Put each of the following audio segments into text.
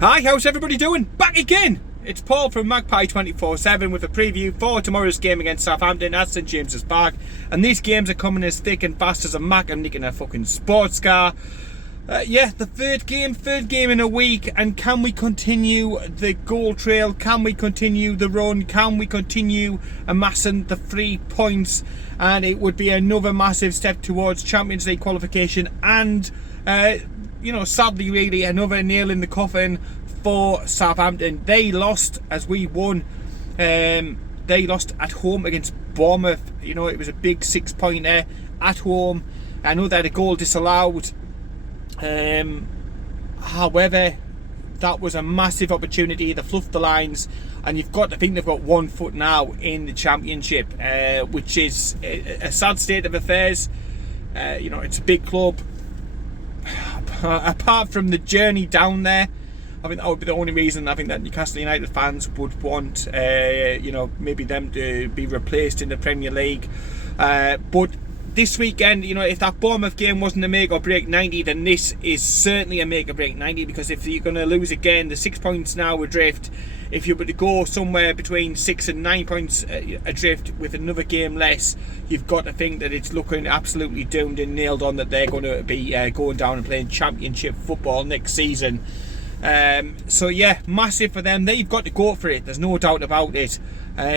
Hi, how's everybody doing? Back again! It's Paul from Magpie 24/7 with a preview for tomorrow's game against Southampton at St James's Park. And these games are coming as thick and fast as a Mac and nicking a fucking sports car. The third game in a week. And can we continue the goal trail? Can we continue the run? Can we continue amassing the 3 points? And it would be another massive step towards Champions League qualification and sadly, really, another nail in the coffin for Southampton. They lost as we won. They lost at home against Bournemouth. It was a big 6-pointer at home. I know they had a goal disallowed. However, that was a massive opportunity. They fluffed the lines, and you've got to think they've got 1 foot now in the Championship, which is a sad state of affairs. It's a big club. Apart from the journey down there, I think that would be the only reason I think that Newcastle United fans would want, maybe them to be replaced in the Premier League. But this weekend, if that Bournemouth game wasn't a make or break 90, then this is certainly a make or break 90, because if you're going to lose again, the 6 points now adrift. If you were to go somewhere between 6 and 9 points adrift with another game less, you've got to think that it's looking absolutely doomed and nailed on that they're going to be going down and playing Championship football next season. Massive for them. They've got to go for it, there's no doubt about it,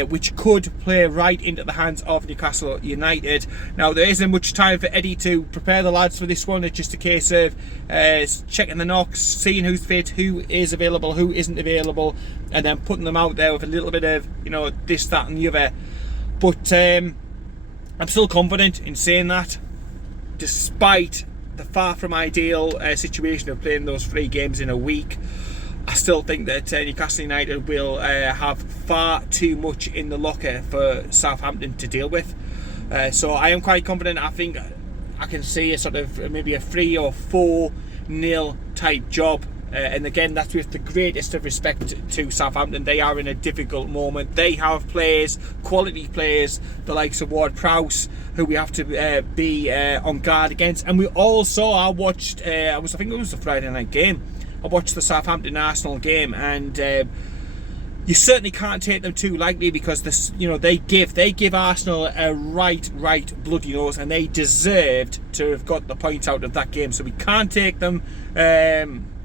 which could play right into the hands of Newcastle United. Now, there isn't much time for Eddie to prepare the lads for this one. It's just a case of checking the knocks, seeing who's fit, who is available, who isn't available, and then putting them out there with a little bit of this, that and the other. But I'm still confident in saying that, despite the far from ideal situation of playing those 3 games in a week. I still think that Newcastle United will have far too much in the locker for Southampton to deal with. So I am quite confident. I think I can see a sort of maybe a 3 or 4-0 type job. And again, that's with the greatest of respect to Southampton. They are in a difficult moment. They have players, quality players, the likes of Ward-Prowse, who we have to be on guard against. And we also, I think it was the Friday night game. I watched the Southampton-Arsenal game, and you certainly can't take them too lightly, because they give Arsenal a right bloody nose, and they deserved to have got the points out of that game. So we can't take them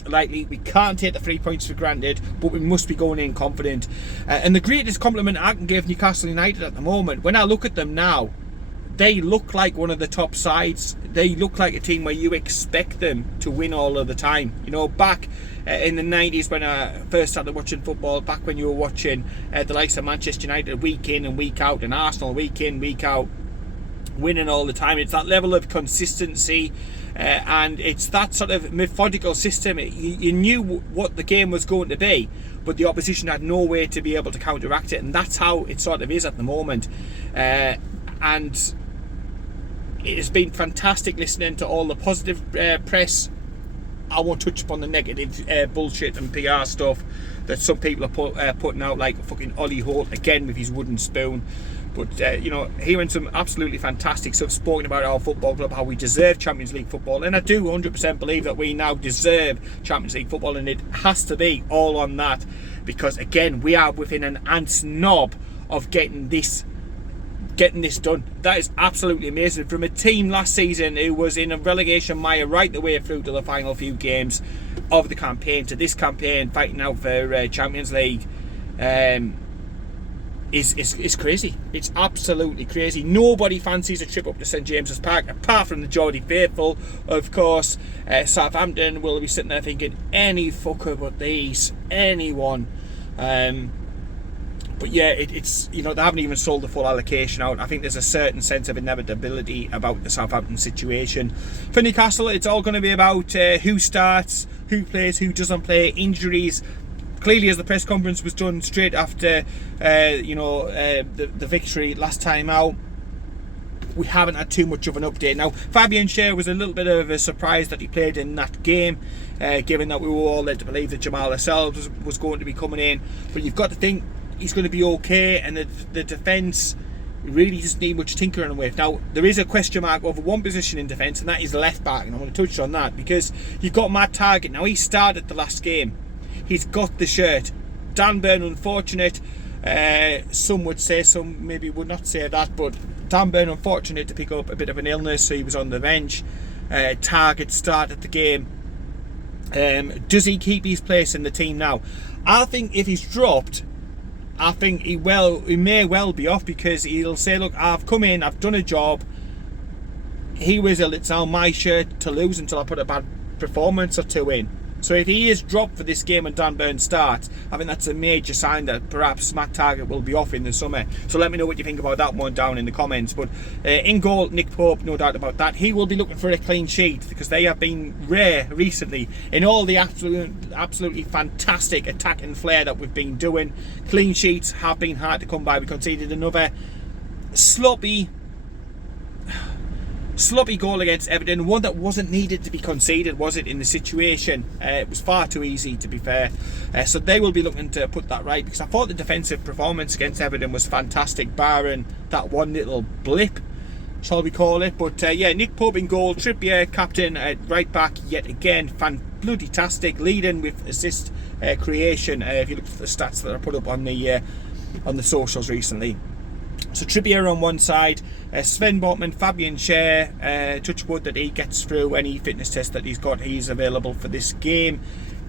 lightly. We can't take the 3 points for granted, but we must be going in confident. And the greatest compliment I can give Newcastle United at the moment, when I look at them now, they look like one of the top sides. They look like a team where you expect them to win all of the time. Back in the 90s when I first started watching football, back when you were watching the likes of Manchester United week in and week out, and Arsenal week in, week out, winning all the time. It's that level of consistency, and it's that sort of methodical system. You knew what the game was going to be, but the opposition had no way to be able to counteract it, and that's how it sort of is at the moment. And it has been fantastic listening to all the positive press. I won't touch upon the negative bullshit and PR stuff that some people are putting out, like fucking Ollie Holt again with his wooden spoon. But hearing some absolutely fantastic stuff spoken about our football club, how we deserve Champions League football, and I do 100% believe that we now deserve Champions League football, and it has to be all on that, because again, we are within an ant's knob of getting this done. That is absolutely amazing. From a team last season who was in a relegation mire right the way through to the final few games of the campaign, to this campaign fighting out for Champions League, is crazy. It's absolutely crazy. Nobody fancies a trip up to St James's Park apart from the Geordie faithful, of course. Southampton will be sitting there thinking, any fucker but these, anyone. But yeah, it's they haven't even sold the full allocation out. I think there's a certain sense of inevitability about the Southampton situation. For Newcastle, it's all going to be about who starts, who plays, who doesn't play, injuries. Clearly, as the press conference was done straight after the victory last time out, we haven't had too much of an update. Now, Fabian Schär was a little bit of a surprise that he played in that game, given that we were all led to believe that Jamal Lascelles was going to be coming in. But you've got to think he's going to be okay, and the defence really doesn't need much tinkering with. Now, there is a question mark over one position in defence, and that is left back, and I'm going to touch on that, because you've got Matt Targett. Now, he started the last game. He's got the shirt. Dan Burn, unfortunate. Some would say, some maybe would not say that, but Dan Burn unfortunate to pick up a bit of an illness, so he was on the bench. Target started the game. Does he keep his place in the team now? I think if he's dropped, I think he may well be off, because he'll say, look, I've come in, I've done a job. He was ill, it's now my shirt to lose until I put a bad performance or two in. So if he is dropped for this game and Dan Burn starts, I think that's a major sign that perhaps Matt Targett will be off in the summer. So let me know what you think about that one down in the comments. But in goal, Nick Pope, no doubt about that. He will be looking for a clean sheet, because they have been rare recently in all the absolutely fantastic attacking flair that we've been doing. Clean sheets have been hard to come by. We conceded another sloppy goal against Everton, one that wasn't needed to be conceded, was it, in the situation? It was far too easy, to be fair. So they will be looking to put that right, because I thought the defensive performance against Everton was fantastic, barring that one little blip, shall we call it. But yeah, Nick Pope in goal, Trippier captain at right back yet again, bloody-tastic, leading with assist creation, if you look at the stats that are put up on the socials recently. So Trippier on one side, Sven Botman, Fabian Schär, touch wood that he gets through any fitness test that he's got, he's available for this game.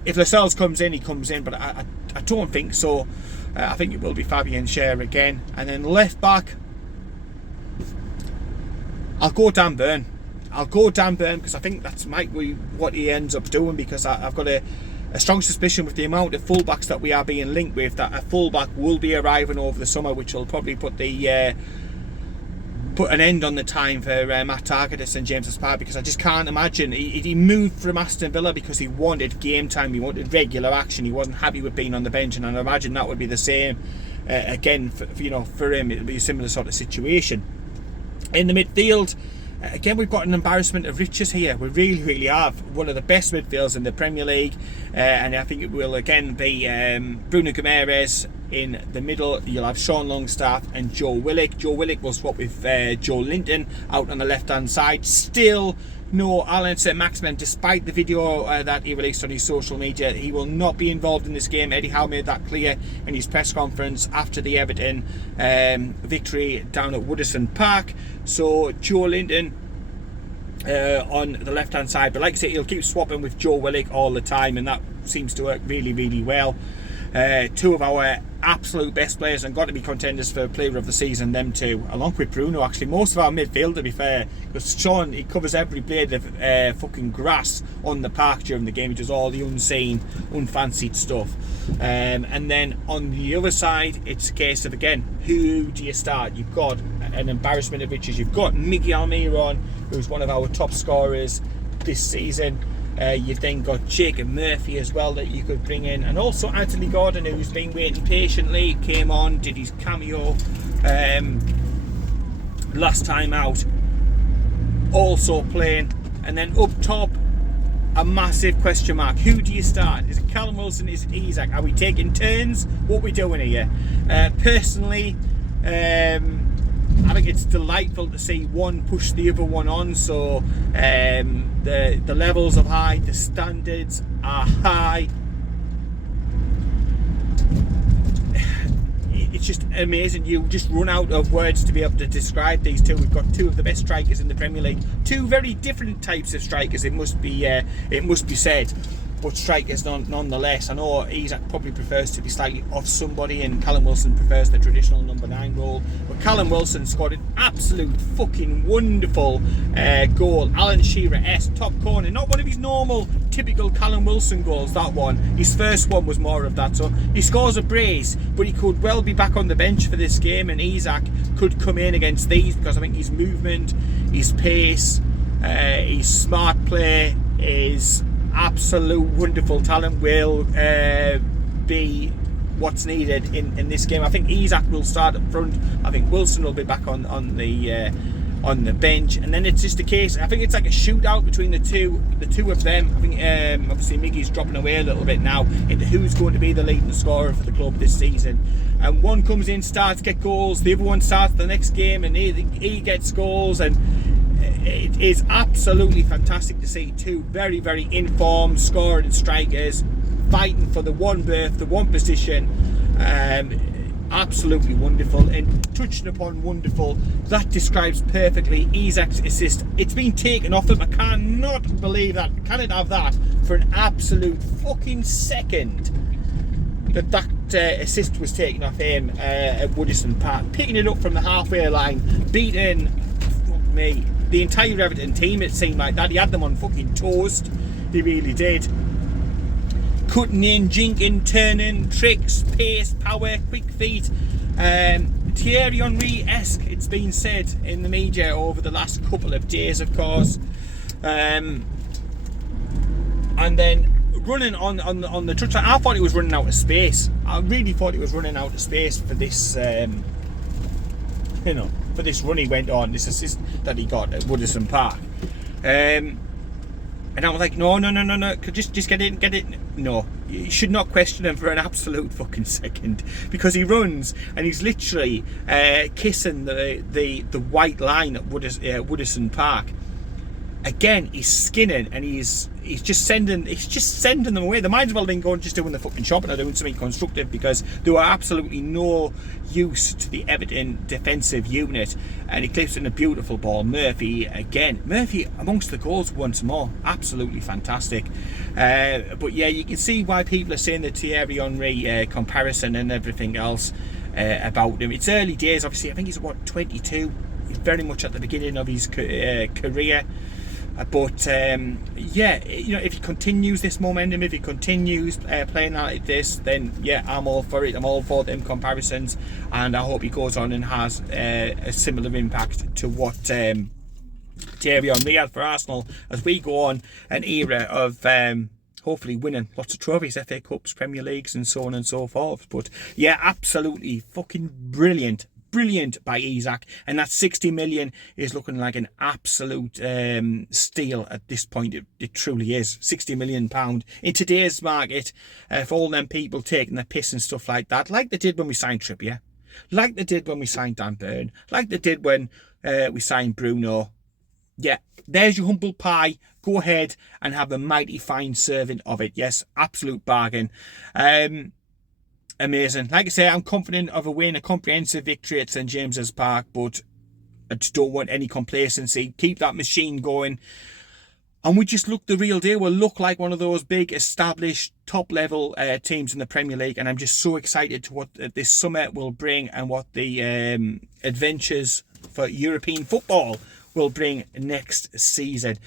If Lascelles comes in, he comes in, but I don't think so. I think it will be Fabian Schär again. And then left back, I'll go Dan Burn. Because I think that might be what he ends up doing, because I've got a strong suspicion with the amount of fullbacks that we are being linked with, that a fullback will be arriving over the summer, which will probably put an end on the time for Matt Targett at St James's Park, because I just can't imagine. He moved from Aston Villa because he wanted game time, he wanted regular action, he wasn't happy with being on the bench, and I imagine that would be the same again for him. It would be a similar sort of situation. In the midfield, again, we've got an embarrassment of riches here. We really have one of the best midfields in the Premier League, and I think it will again be Bruno Guimaraes in the middle. You'll have Sean Longstaff and Joe Willock. Joe Willock will swap with Joe Linton out on the left hand side. Still no Alan St-Maximin, despite the video that he released on his social media. He will not be involved in this game. Eddie Howe made that clear in his press conference after the Everton victory down at Woodison Park. So Joe Linton on the left hand side, but like I say, he'll keep swapping with Joe Willock all the time, and that seems to work really well. Two of our absolute best players, and got to be contenders for player of the season, them two, along with Bruno. Actually, most of our midfield, to be fair, because Sean, he covers every blade of fucking grass on the park during the game. He does all the unseen, unfancied stuff. And then on the other side, it's a case of, again, who do you start? You've got an embarrassment of riches. You've got Miguel Almiron, who's one of our top scorers this season. You've then got Jacob Murphy as well that you could bring in, and also Anthony Gordon, who's been waiting patiently, came on, did his cameo last time out, also playing. And then up top, a massive question mark. Who do you start? Is it Callum Wilson? Is it Isak? Are we taking turns? What are we doing here? Personally, I think it's delightful to see one push the other one on. So the levels are high, the standards are high. It's just amazing. You just run out of words to be able to describe these two. We've got two of the best strikers in the Premier League. Two very different types of strikers, it must be said. But strikers nonetheless. I know Isak probably prefers to be slightly off somebody, and Callum Wilson prefers the traditional number 9 role. But Callum Wilson scored an absolute fucking wonderful goal. Alan Shearer-esque top corner. Not one of his normal, typical Callum Wilson goals, that one. His first one was more of that. So he scores a brace, but he could well be back on the bench for this game, and Isak could come in against these, because I think his movement, his pace, his smart play, his absolute wonderful talent will be what's needed in this game. I think Isak will start up front. I think Wilson will be back on the bench, and then it's just a case. I think it's like a shootout between the two of them. I think obviously Miggy's dropping away a little bit now into who's going to be the leading scorer for the club this season. And one comes in, starts, get goals. The other one starts the next game, and he gets goals. And it is absolutely fantastic to see two very informed scoring strikers fighting for the one berth, the one position. Absolutely wonderful, and touching upon wonderful, that describes perfectly Isak's assist. It's been taken off him. I cannot believe that. Cannot have that for an absolute fucking second. That assist was taken off him at Woodison Park, picking it up from the halfway line, beating, fuck me, the entire Everton team. It seemed like that. He had them on fucking toast. He really did. Cutting in, jinking, turning, tricks, pace, power, quick feet. Thierry Henry-esque, it's been said in the media over the last couple of days, of course. And then running on the touchline, I thought he was running out of space. I really thought he was running out of space for this, for this run he went on, this assist that he got at Woodison Park. And I was like, no, just get it. No, you should not question him for an absolute fucking second, because he runs and he's literally kissing the white line at Woodison Park. Again, he's skinning and he's just sending them away. They might as well been going just doing the fucking shopping or doing something constructive, because there were absolutely no use to the Everton defensive unit. And he clips in a beautiful ball. Murphy amongst the goals once more. Absolutely fantastic. But yeah, you can see why people are saying the Thierry Henry comparison and everything else about him. It's early days, obviously. I think he's 22. He's very much at the beginning of his career. But yeah, if he continues this momentum, if he continues playing like this, then yeah, I'm all for it. I'm all for them comparisons, and I hope he goes on and has a similar impact to what Thierry Henry had for Arsenal as we go on an era of hopefully winning lots of trophies, FA Cups, Premier Leagues, and so on and so forth. But yeah, absolutely fucking brilliant by Isak, and that 60 million is looking like an absolute steal at this point. It truly is. 60 million pound in today's market, for all them people taking the piss and stuff like that, like they did when we signed Trippier, like they did when we signed Dan Burn, like they did when we signed Bruno. Yeah, there's your humble pie. Go ahead and have a mighty fine serving of it. Yes, absolute bargain. Amazing. Like I say, I'm confident of a win, a comprehensive victory at St James's Park, but I just don't want any complacency. Keep that machine going, and we just look the real deal. We'll look like one of those big, established, top-level teams in the Premier League, and I'm just so excited to what this summer will bring and what the adventures for European football will bring next season.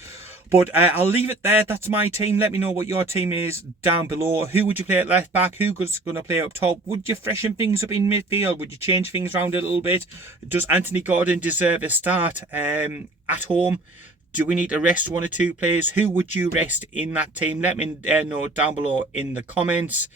But I'll leave it there. That's my team. Let me know what your team is down below. Who would you play at left back? Who's going to play up top? Would you freshen things up in midfield? Would you change things around a little bit? Does Anthony Gordon deserve a start at home? Do we need to rest one or two players? Who would you rest in that team? Let me know down below in the comments.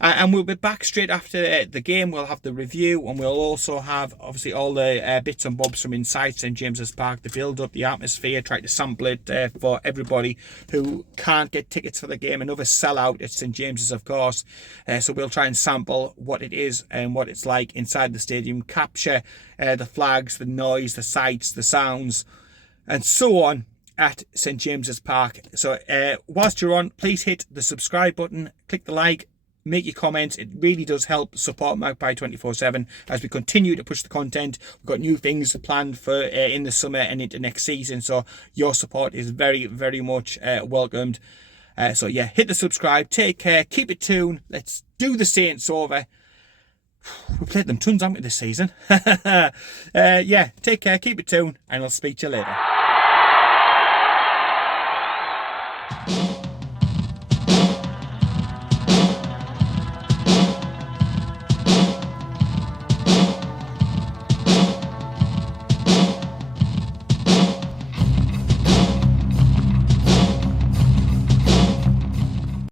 And we'll be back straight after the game. We'll have the review, and we'll also have obviously all the bits and bobs from inside St James's Park, the build up, the atmosphere, try to sample it for everybody who can't get tickets for the game. Another sellout at St James's, of course. So we'll try and sample what it is and what it's like inside the stadium, capture the flags, the noise, the sights, the sounds, and so on at St James's Park. So whilst you're on, please hit the subscribe button, click the like, make your comments. It really does help support Magpie 24/7 as we continue to push the content. We've got new things planned for in the summer and into next season, so your support is very, very much welcomed. So yeah, hit the subscribe, take care, keep it tuned. Let's do the Saints over. We played them tons, haven't we, this season? Yeah, take care, keep it tuned, and I'll speak to you later.